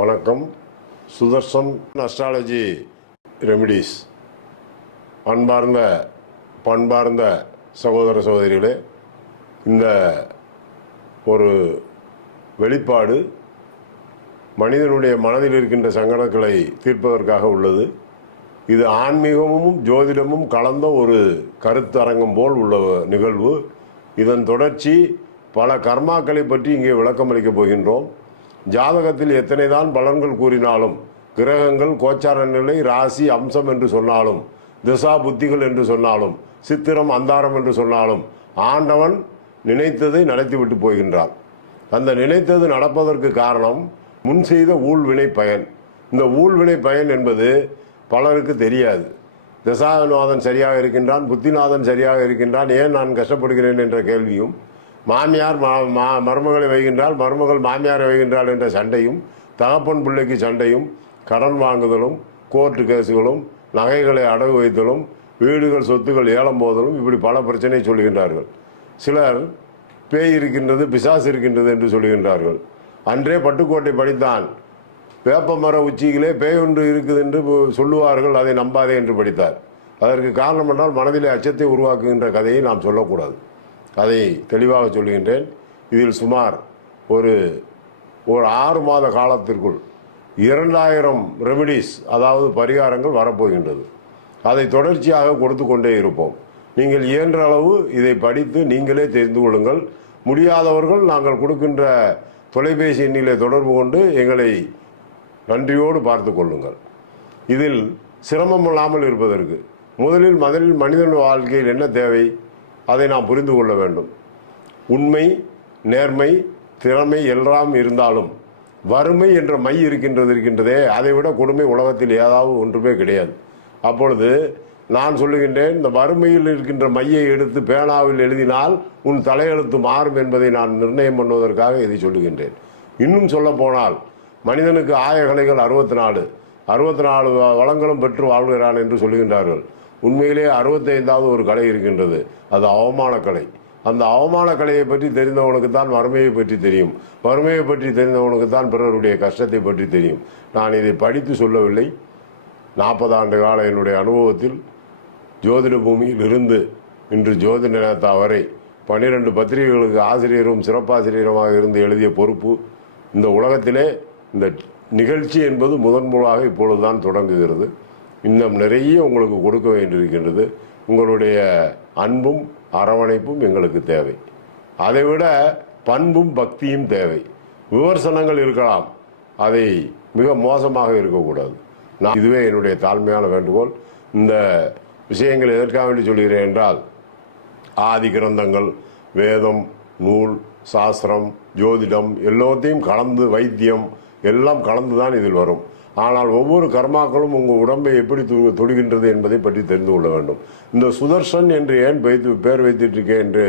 வணக்கம். Sudarshan astrology remedies. அன்பார்ந்த பண்பார்ந்த சகோதர சகோதரிகளே, இந்த ஒரு வெளிப்பாடு மனிதனுடைய மனதில் இருக்கின்ற சங்கடங்களை தீர்ப்பதற்காக உள்ளது. இது ஆன்மீகமும் ஜோதிடமும் கலந்த ஒரு கருத்தரங்கம் போல் உள்ள நிகழ்வு. இதன் தொடர்ச்சி பல கர்மாக்களை பற்றி இங்கே விளக்கமளிக்கப் போகின்றோம். ஜாதகத்தில் எத்தனை தான் பலன்கள் கூறினாலும், கிரகங்கள் கோச்சார நிலை, ராசி, அம்சம் என்று சொன்னாலும், திசா புத்திகள் என்று சொன்னாலும், சித்திரம் அந்தாரம் என்று சொன்னாலும், ஆண்டவன் நினைத்ததை நடத்திவிட்டு போகின்றான். அந்த நினைத்தது நடப்பதற்கு காரணம் முன் செய்த ஊழ்வினை பயன். இந்த ஊழ்வினை பயன் என்பது பலருக்கு தெரியாது. தசாநாதன் சரியாக இருக்கின்றான், புத்திநாதன் சரியாக இருக்கின்றான், ஏன் நான் கஷ்டப்படுகிறேன் என்ற கேள்வியும், மாமியார் மருமகளை வைகின்றால், மருமகள் மாமியாரை வைகின்றாள் என்ற சண்டையும், தகப்பன் பிள்ளைக்கு சண்டையும், கடன் வாங்குதலும், கோர்ட்டு கேஸுகளும், நகைகளை அடகு வைத்தலும், வீடுகள் சொத்துக்கள் ஏலம் போதலும், இப்படி பல பிரச்சனை சொல்கின்றார்கள். சிலர் பேய் இருக்கின்றது, பிசாசு இருக்கின்றது என்று சொல்கின்றார்கள். அன்றே பட்டுக்கோட்டை படித்தான், வேப்பமர உச்சியிலே பேய் ஒன்று இருக்குது என்று சொல்லுவார்கள், அதை நம்பாதே என்று படித்தார். அதற்கு காரணம் என்றால் மனதிலே அச்சத்தை உருவாக்குகின்ற கதையை நாம் சொல்லக்கூடாது. அதை தெளிவாக சொல்கின்றேன். இதில் சுமார் ஒரு 6 மாத காலத்திற்குள் 2000 ரெமிடிஸ், அதாவது பரிகாரங்கள் வரப்போகின்றது. அதை தொடர்ச்சியாக கொடுத்து கொண்டே இருப்போம். நீங்கள் இயன்ற அளவு இதை படித்து நீங்களே தெரிந்து கொள்ளுங்கள். முடியாதவர்கள் நாங்கள் கொடுக்கின்ற தொலைபேசி எண்ணிலே தொடர்பு கொண்டு எங்களை நன்றியோடு பார்த்து கொள்ளுங்கள். இதில் சிரமம் இல்லாமல் இருப்பதற்கு முதலில் மனிதன் வாழ்க்கையில் என்ன தேவை, அதை நாம் புரிந்து கொள்ள வேண்டும். உண்மை, நேர்மை, திறமை எல்லாம் இருந்தாலும் வறுமை என்ற மை இருக்கின்றதே, அதை விட கொடுமை உலகத்தில் ஏதாவது ஒன்றுமே கிடையாது. அப்பொழுது நான் சொல்லுகின்றேன், இந்த வறுமையில் இருக்கின்ற மையை எடுத்து பேனாவில் எழுதினால் உன் தலையெழுத்து மாறும் என்பதை நான் நிர்ணயம் பண்ணுவதற்காக இதை சொல்லுகின்றேன். இன்னும் சொல்ல போனால் மனிதனுக்கு ஆயகலைகள் 64 வளங்களும் பெற்று வாழ்கிறான் என்று சொல்லுகின்றார்கள். உண்மையிலே 65வது ஒரு கலை இருக்கின்றது, அது அவமான கலை. அந்த அவமான கலையை பற்றி தெரிந்தவனுக்கு தான் வறுமையை பற்றி தெரியும், வறுமையை பற்றி தெரிந்தவனுக்கு தான் பிறருடைய கஷ்டத்தை பற்றி தெரியும். நான் இதை படித்து சொல்லவில்லை. 40 ஆண்டு கால என்னுடைய அனுபவத்தில் ஜோதிட பூமியில் இருந்து இன்று ஜோதிட நேதா வரை 12 பத்திரிகைகளுக்கு ஆசிரியரும் சிறப்பாசிரியருமாக இருந்து எழுதிய பொறுப்பு இந்த உலகத்திலே இந்த நிகழ்ச்சி என்பது முதன்முறையாக இப்பொழுதுதான் தொடங்குகிறது. இன்னும் நிறைய உங்களுக்கு கொடுக்க வேண்டியிருக்கின்றது. உங்களுடைய அன்பும் அரவணைப்பும் எங்களுக்கு தேவை. அதைவிட பண்பும் பக்தியும் தேவை. விமர்சனங்கள் இருக்கலாம், அதை மிக மோசமாக இருக்கக்கூடாது. நான் இதுவே என்னுடைய தாழ்மையான வேண்டுகோள். இந்த விஷயங்கள் எதற்காக வேண்டி சொல்கிறேன் என்றால், ஆதி கிரந்தங்கள், வேதம், நூல், சாஸ்திரம், ஜோதிடம் எல்லாத்தையும் கலந்து, வைத்தியம் எல்லாம் கலந்து தான் இதில் வரும். ஆனால் ஒவ்வொரு கர்மாக்களும் உங்கள் உடம்பை எப்படி தொடுகின்றது என்பதை பற்றி தெரிந்து கொள்ள வேண்டும். இந்த சுதர்சன் என்று ஏன் பேர் வைத்திருக்கேன் என்று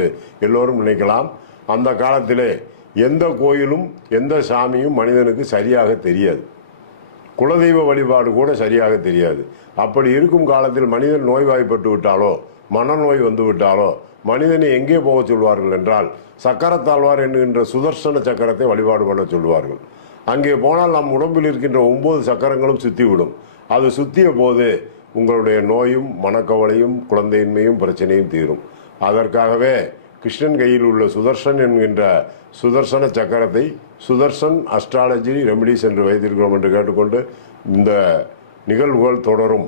எல்லோரும் நினைக்கலாம். அந்த காலத்திலே எந்த கோயிலும் எந்த சாமியும் மனிதனுக்கு சரியாக தெரியாது. குலதெய்வ வழிபாடு கூட சரியாக தெரியாது. அப்படி இருக்கும் காலத்தில் மனிதன் நோய்வாய்ப்பட்டு விட்டாலோ, மனநோய் வந்து விட்டாலோ, மனிதனை எங்கே போக சொல்வார்கள் என்றால், சக்கரத்தாழ்வார் என்கின்ற சுதர்சன சக்கரத்தை வழிபாடு பண்ண சொல்வார்கள். அங்கே போனால் நம் உடம்பில் இருக்கின்ற 9 சக்கரங்களும் சுத்திவிடும். அது சுத்திய போது உங்களுடைய நோயும் மனக்கவலையும் குழந்தையின்மையும் பிரச்சனையும் தீரும். அதற்காகவே கிருஷ்ணன் கையில் உள்ள சுதர்சன் என்கின்ற சுதர்சன சக்கரத்தை சுதர்சன் அஸ்ட்ராலஜி ரெமிடிஸ் என்று வைத்திருக்கிறோம் என்று கேட்டுக்கொண்டு இந்த நிகழ்வுகள் தொடரும்.